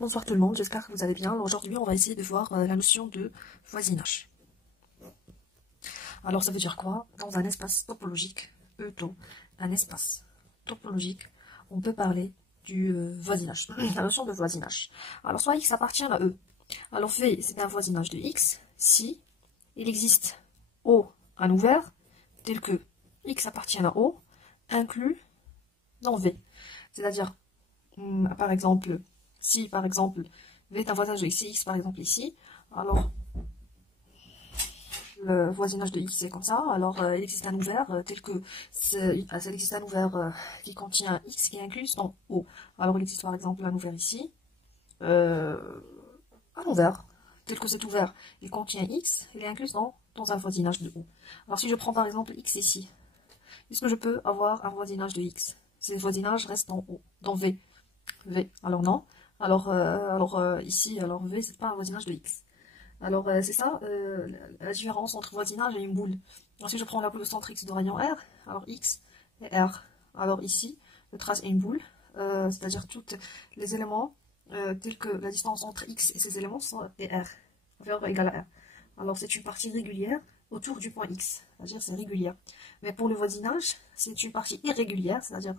Bonsoir tout le monde, j'espère que vous allez bien. Alors aujourd'hui, on va essayer de voir la notion de voisinage. Alors ça veut dire quoi? Dans un espace topologique, E-to, un espace topologique, on peut parler du voisinage, la notion de voisinage. Alors soit X appartient à E. Alors V, c'est un voisinage de X si il existe O un ouvert, tel que X appartient à O, inclus dans V. C'est-à-dire, par exemple, si par exemple V est un voisinage de X par exemple ici, alors le voisinage de X est comme ça, alors il existe un ouvert tel que il existe un ouvert qui contient X qui est inclus dans O. Alors il existe par exemple un ouvert ici, un ouvert tel que cet ouvert il contient X, il est inclus dans un voisinage de O. Alors si je prends par exemple X ici, est-ce que je peux avoir un voisinage de X? Ces voisinages restent dans O, dans V. V. Alors non. Alors ici, alors V, c'est pas un voisinage de X. Alors c'est ça la différence entre voisinage et une boule. Alors, si je prends la boule de centre X de rayon R, alors X et R. Alors ici, je trace une boule, c'est-à-dire tous les éléments tels que la distance entre X et ces éléments est R, inférieur ou égal à R. Alors c'est une partie régulière autour du point X, c'est-à-dire c'est régulière. Mais pour le voisinage, c'est une partie irrégulière, c'est-à-dire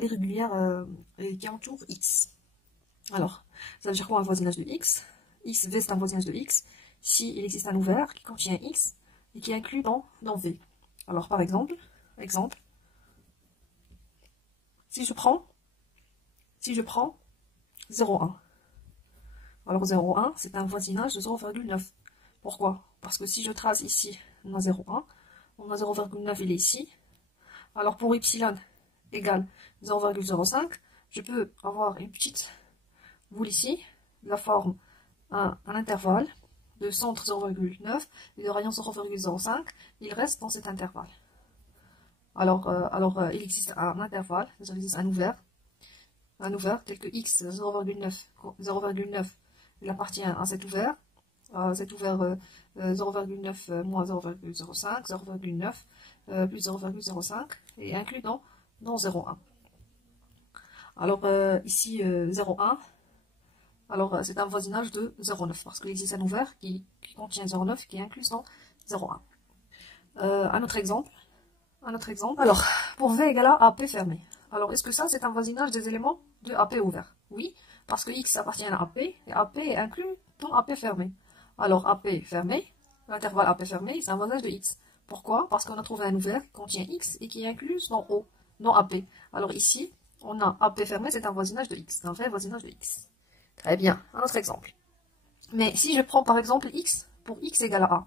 irrégulière qui entoure X. Alors, ça veut dire quoi un voisinage de X? X, V c'est un voisinage de X si il existe un ouvert qui contient X et qui est inclus dans V. Alors par exemple, si je prends 0,1. Alors 0,1 c'est un voisinage de 0,9. Pourquoi? Parce que si je trace ici, on a 0,1, on a 0,9 il est ici. Alors pour epsilon égale 0,05, je peux avoir une petite boule ici, de la forme un intervalle de centre 0,9 et de rayon 0,05, il reste dans cet intervalle. Alors il existe un intervalle, il existe un ouvert tel que x 0,9, il appartient à cet ouvert 0,9 moins 0,05, 0,9 plus 0,05 et inclus dans 0,1. Alors ici 0,1. Alors, c'est un voisinage de 0,9, parce qu'il existe un ouvert qui contient 0,9, qui est inclus dans 0,1. Un autre exemple. Alors, pour V égale à AP fermé. Alors, est-ce que ça, c'est un voisinage des éléments de AP ouvert? Oui, parce que X appartient à AP, et AP est inclus dans AP fermé. Alors, AP fermé, l'intervalle AP fermé, c'est un voisinage de X. Pourquoi? Parce qu'on a trouvé un ouvert qui contient X et qui est inclus dans O, dans AP. Alors ici, on a AP fermé, c'est un voisinage de X, un vrai voisinage de X. Très bien, un autre exemple. Mais si je prends par exemple X pour X égale à A,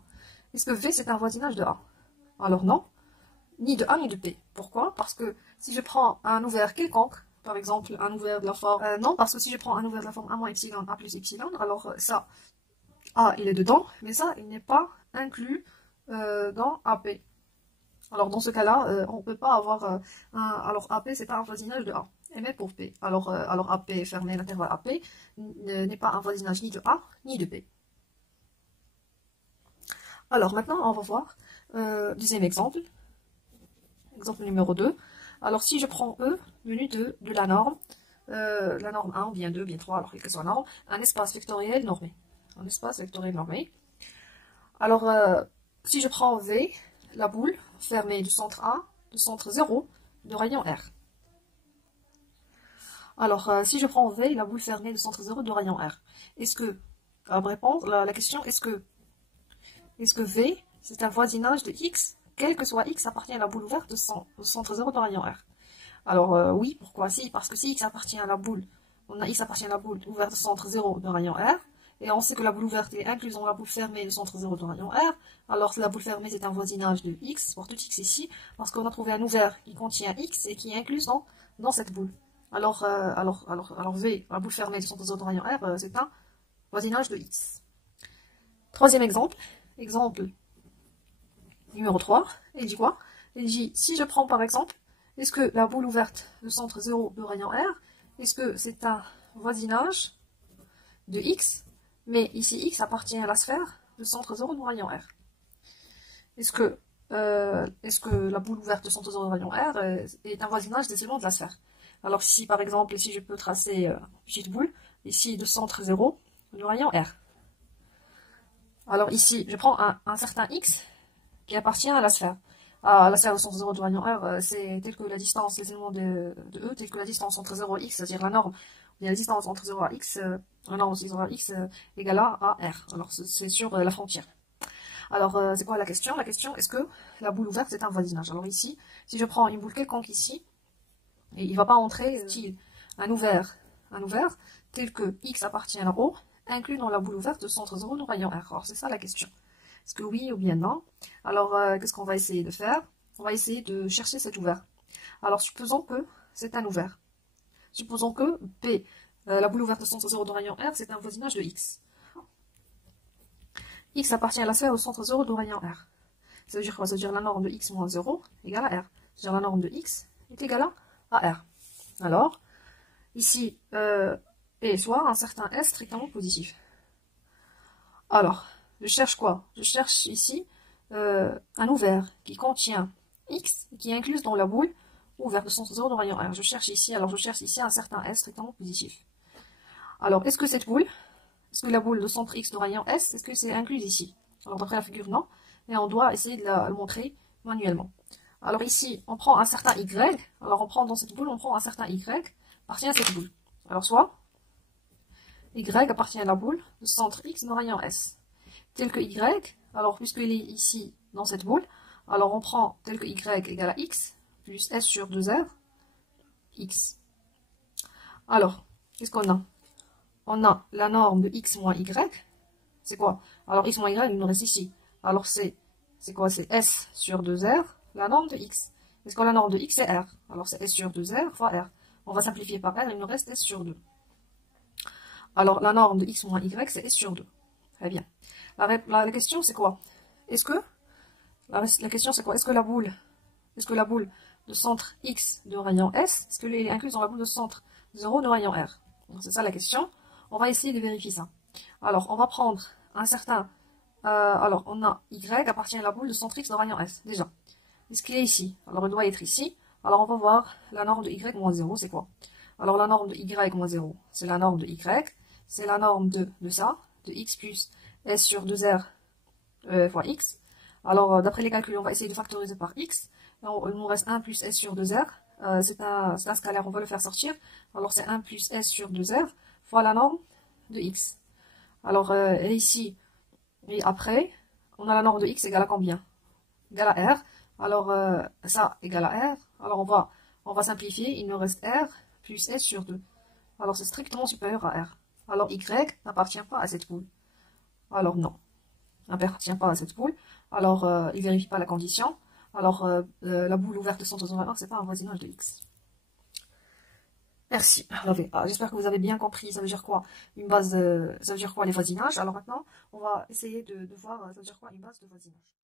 est-ce que V c'est un voisinage de A? Alors non, ni de A ni de B. Pourquoi? Parce que si je prends un ouvert quelconque, par exemple un ouvert de la forme... non, parce que si je prends un ouvert de la forme A moins epsilon, A plus epsilon, alors ça, A il est dedans, mais ça il n'est pas inclus dans AP. Alors dans ce cas-là, on ne peut pas avoir alors AP c'est pas un voisinage de A. Et même pour P. Alors AP fermé, l'intervalle AP n'est pas un voisinage ni de A ni de B. Alors maintenant, on va voir deuxième exemple. Exemple numéro 2. Alors si je prends E, venu de la norme 1, ou bien 2, bien 3, alors quelle que soit la norme, un espace vectoriel normé. Un espace vectoriel normé. Alors si je prends V, la boule fermée du centre A, du centre 0, de rayon R. Alors, si je prends V, la boule fermée du centre 0 de rayon R, est-ce que, la question, est-ce que V, c'est un voisinage de X, quel que soit X appartient à la boule ouverte au centre 0 de rayon R? Alors, oui, pourquoi? Si, parce que si X appartient à la boule, on a X appartient à la boule ouverte au centre 0 de rayon R, et on sait que la boule ouverte est incluse dans la boule fermée du centre 0 de rayon R, alors la boule fermée c'est un voisinage de X, pour tout X ici, parce qu'on a trouvé un ouvert qui contient X et qui est inclus dans cette boule. Alors V, la boule fermée du centre 0 de rayon R, c'est un voisinage de X. Troisième exemple, exemple numéro 3, il dit quoi? Il dit, si je prends par exemple, est-ce que la boule ouverte du centre 0 de rayon R, est-ce que c'est un voisinage de X, mais ici X appartient à la sphère du centre 0 de rayon R? Est-ce que la boule ouverte du centre 0 de rayon R est un voisinage des éléments de la sphère? Alors si par exemple, si je peux tracer une petite boule, ici de centre 0 du rayon R. Alors ici, je prends un certain X qui appartient à la sphère. La sphère au centre 0 du rayon R, c'est tel que la distance, les éléments de E, tel que la distance entre 0 et X, c'est-à-dire la norme, la distance entre 0 et X, la norme entre 0 et X égale à R. Alors c'est sur la frontière. Alors c'est quoi la question? La question, est-ce que la boule ouverte est un voisinage? Alors ici, si je prends une boule quelconque ici, et il ne va pas entrer un ouvert tel que X appartient à O, inclus dans la boule ouverte de centre 0 du rayon R. Alors c'est ça la question. Est-ce que oui ou bien non? Alors qu'est-ce qu'on va essayer de faire? On va essayer de chercher cet ouvert. Alors supposons que c'est un ouvert. Supposons que P, la boule ouverte de centre 0 du rayon R, c'est un voisinage de X. X appartient à la sphère au centre 0 du rayon R. Ça veut dire quoi? Ça veut dire la norme de X moins 0 égale à R. C'est-à-dire la norme de X est égale à R. Alors, ici, P soit un certain S strictement positif. Alors, je cherche quoi? Je cherche ici un ouvert qui contient X et qui est inclus dans la boule ouverte de centre 0 du rayon R. Je cherche ici un certain S strictement positif. Alors, est-ce que cette boule, est-ce que la boule de centre X de rayon S, est-ce que c'est inclus ici? Alors, d'après la figure, non. Et on doit essayer de le montrer manuellement. Alors ici, on prend un certain Y. Alors, on prend dans cette boule, on prend un certain Y appartient à cette boule. Alors, soit Y appartient à la boule de centre X de rayon S. Tel que Y, alors puisqu'il est ici dans cette boule, alors on prend tel que Y égale à X, plus S sur 2R, X. Alors, qu'est-ce qu'on a? On a la norme de X moins Y. C'est quoi? Alors, X moins Y, il nous reste ici. Alors, c'est quoi? C'est S sur 2R, la norme de X. Est-ce que la norme de X, c'est R? Alors, c'est S sur 2R fois R. On va simplifier par R, il nous reste S sur 2. Alors, la norme de X moins Y, c'est S sur 2. Très bien. La question, c'est quoi? Est-ce que, la question, c'est quoi? Est-ce que la boule de centre X de rayon S, est-ce qu'elle est incluse dans la boule de centre 0 de rayon R? C'est ça la question. On va essayer de vérifier ça. Alors, on va prendre un certain... alors, on a Y appartient à la boule de centre X de rayon S, déjà. Est-ce qu'il est ici? Alors, il doit être ici. Alors, on va voir la norme de Y moins 0, c'est quoi? Alors, la norme de Y moins 0, c'est la norme de Y. C'est la norme de ça, de X plus S sur 2R fois X. Alors, d'après les calculs, on va essayer de factoriser par X. Alors, il nous reste 1 plus S sur 2R. C'est un scalaire, on va le faire sortir. Alors, c'est 1 plus S sur 2R fois la norme de X. Alors, et ici, et après, on a la norme de X égale à combien? Égale à R. Alors, ça égale à R. Alors, on va simplifier. Il nous reste R plus S sur 2. Alors, c'est strictement supérieur à R. Alors, Y n'appartient pas à cette boule. Alors, non. N'appartient pas à cette boule. Alors, il ne vérifie pas la condition. Alors, la boule ouverte de centre 0, c'est pas un voisinage de X. Merci. J'espère que vous avez bien compris. Ça veut dire quoi? Une base, ça veut dire quoi les voisinages? Alors maintenant, on va essayer de voir, ça veut dire quoi une base de voisinage.